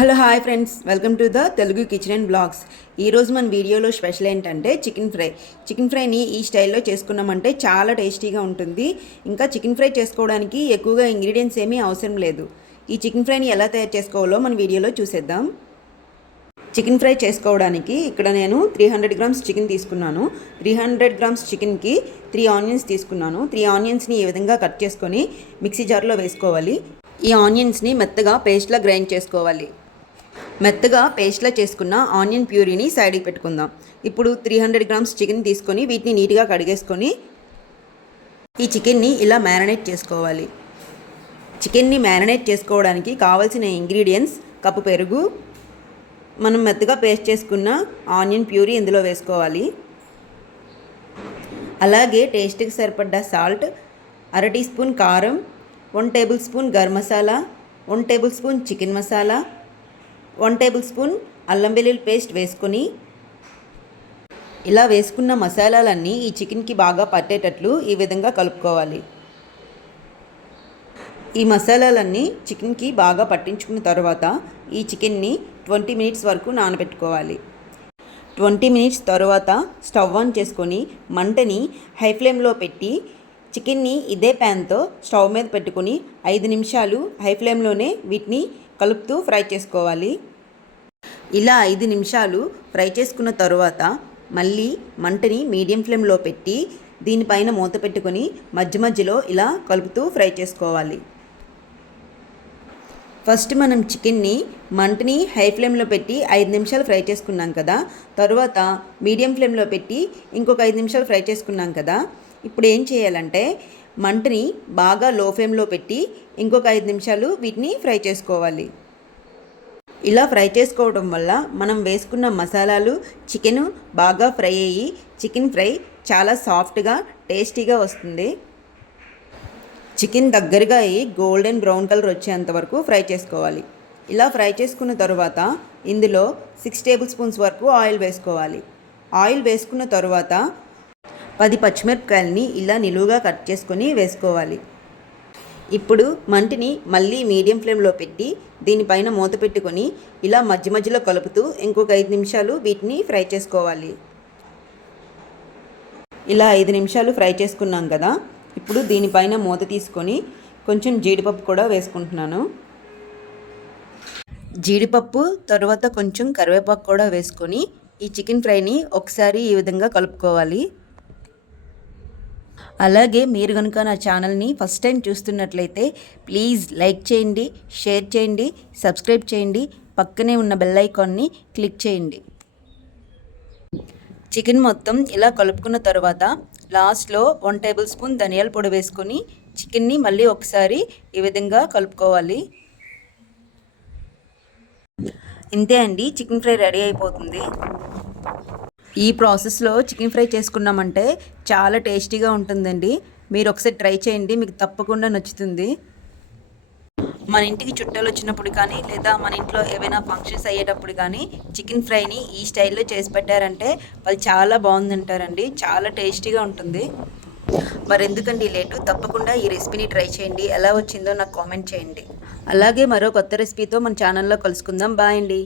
Hello hi friends. Welcome to the Telugu kitchen and blogs ఈరోజు మన వీడియోలో special ఏంటంటే చికెన్ ఫ్రై. చికెన్ ఫ్రైని ఈ స్టైల్లో చేసుకున్నామంటే చాలా టేస్టీగా ఉంటుంది. ఇంకా చికెన్ ఫ్రై చేసుకోవడానికి ఎక్కువగా ఇంగ్రీడియంట్స్ ఏమీ అవసరం లేదు. ఈ చికెన్ ఫ్రైని ఎలా తయారు చేసుకోవాలో మన వీడియోలో చూసేద్దాం. చికెన్ ఫ్రై చేసుకోవడానికి ఇక్కడ నేను త్రీ హండ్రెడ్ గ్రామ్స్ చికెన్ తీసుకున్నాను. త్రీ హండ్రెడ్ గ్రామ్స్ చికెన్కి త్రీ ఆనియన్స్ తీసుకున్నాను. త్రీ ఆనియన్స్ని ఈ విధంగా కట్ చేసుకొని మిక్సీ జార్లో వేసుకోవాలి. ఈ ఆనియన్స్ని మెత్తగా పేస్ట్లా గ్రైండ్ చేసుకోవాలి. మెత్తగా పేస్ట్లా చేసుకున్న ఆనియన్ ప్యూరీని సైడ్కి పెట్టుకుందాం. ఇప్పుడు త్రీ హండ్రెడ్ గ్రామ్స్ చికెన్ తీసుకొని వీటిని నీట్గా కడిగేసుకొని ఈ చికెన్ని ఇలా మ్యారినేట్ చేసుకోవాలి. చికెన్ని మ్యారినేట్ చేసుకోవడానికి కావాల్సిన ఇంగ్రీడియంట్స్ కప్పు పెరుగు మనం మెత్తగా పేస్ట్ చేసుకున్న ఆనియన్ ప్యూరీ ఇందులో వేసుకోవాలి. అలాగే టేస్ట్కి సరిపడ్డ సాల్ట్ అర టీ స్పూన్ కారం one tablespoon garam masala one tablespoon chicken masala one tablespoon అల్లం వెల్లుల్లి పేస్ట్ వేసుకొని ఇలా వేసుకున్న మసాలాలన్నీ ఈ చికెన్కి బాగా పట్టేటట్లు ఈ విధంగా కలుపుకోవాలి. ఈ మసాలాలన్నీ చికెన్కి బాగా పట్టించుకున్న తర్వాత ఈ చికెన్ని ట్వంటీ మినిట్స్ వరకు నానబెట్టుకోవాలి. ట్వంటీ మినిట్స్ తర్వాత స్టవ్ ఆన్ చేసుకొని మంటని హై ఫ్లేమ్లో పెట్టి చికెన్ని ఇదే ప్యాన్తో స్టవ్ మీద పెట్టుకొని ఐదు నిమిషాలు హై ఫ్లేమ్లోనే వీటిని కలుపుతూ ఫ్రై చేసుకోవాలి. ఇలా ఐదు నిమిషాలు ఫ్రై చేసుకున్న తర్వాత మళ్ళీ మంటని మీడియం ఫ్లేమ్లో పెట్టి దీనిపైన మూత పెట్టుకొని మధ్య మధ్యలో ఇలా కలుపుతూ ఫ్రై చేసుకోవాలి. ఫస్ట్ మనం చికెన్ని మంటని హై ఫ్లేమ్లో పెట్టి ఐదు నిమిషాలు ఫ్రై చేసుకున్నాం కదా తర్వాత మీడియం ఫ్లేమ్లో పెట్టి ఇంకొక ఐదు నిమిషాలు ఫ్రై చేసుకున్నాం కదా ఇప్పుడు ఏం చేయాలంటే మంటని బాగా లో ఫ్లేమ్లో పెట్టి ఇంకొక ఐదు నిమిషాలు వీటిని ఫ్రై చేసుకోవాలి. ఇలా ఫ్రై చేసుకోవడం వల్ల మనం వేసుకున్న మసాలాలు చికెన్ బాగా ఫ్రై అయ్యి చికెన్ ఫ్రై చాలా సాఫ్ట్గా టేస్టీగా వస్తుంది. చికెన్ దగ్గరగా అయ్యి గోల్డెన్ బ్రౌన్ కలర్ వచ్చేంత వరకు ఫ్రై చేసుకోవాలి. ఇలా ఫ్రై చేసుకున్న తర్వాత ఇందులో సిక్స్ టేబుల్ స్పూన్స్ వరకు ఆయిల్ వేసుకోవాలి. ఆయిల్ వేసుకున్న తర్వాత పది పచ్చిమిరపకాయలని ఇలా నిలువుగా కట్ చేసుకొని వేసుకోవాలి. ఇప్పుడు మంటిని మళ్ళీ మీడియం ఫ్లేమ్లో పెట్టి దీనిపైన మూత పెట్టుకొని ఇలా మధ్య మధ్యలో కలుపుతూ ఇంకొక ఐదు నిమిషాలు వీటిని ఫ్రై చేసుకోవాలి. ఇలా ఐదు నిమిషాలు ఫ్రై చేసుకున్నాం కదా ఇప్పుడు దీనిపైన మూత తీసుకొని కొంచెం జీడిపప్పు కూడా వేసుకుంటున్నాను. జీడిపప్పు తర్వాత కొంచెం కరివేపాకు కూడా వేసుకొని ఈ చికెన్ ఫ్రైని ఒకసారి ఈ విధంగా కలుపుకోవాలి. అలాగే మీరు కనుక నా ఛానల్ని ఫస్ట్ టైం చూస్తున్నట్లయితే ప్లీజ్ లైక్ చేయండి షేర్ చేయండి సబ్స్క్రైబ్ చేయండి పక్కనే ఉన్న బెల్ ఐకాన్ని క్లిక్ చేయండి. చికెన్ మొత్తం ఇలా కలుపుకున్న తర్వాత లాస్ట్లో వన్ టేబుల్ స్పూన్ ధనియాల పొడి వేసుకొని చికెన్ని మళ్ళీ ఒకసారి ఈ విధంగా కలుపుకోవాలి. ఇంతే అండి చికెన్ ఫ్రై రెడీ అయిపోతుంది. ఈ ప్రాసెస్లో చికెన్ ఫ్రై చేసుకున్నామంటే చాలా టేస్టీగా ఉంటుందండి. మీరు ఒకసారి ట్రై చేయండి మీకు తప్పకుండా నచ్చుతుంది. మన ఇంటికి చుట్టాలు వచ్చినప్పుడు కానీ లేదా మన ఇంట్లో ఏవైనా ఫంక్షన్స్ అయ్యేటప్పుడు కానీ చికెన్ ఫ్రైని ఈ స్టైల్లో చేసి పెట్టారంటే వాళ్ళు చాలా బాగుందంటారండి. చాలా టేస్టీగా ఉంటుంది. మరి ఎందుకండి లేటు? తప్పకుండా ఈ రెసిపీని ట్రై చేయండి. ఎలా వచ్చిందో నాకు కామెంట్ చేయండి. అలాగే మరో కొత్త రెసిపీతో మన ఛానల్లో కలుసుకుందాం. బాయ్ అండి.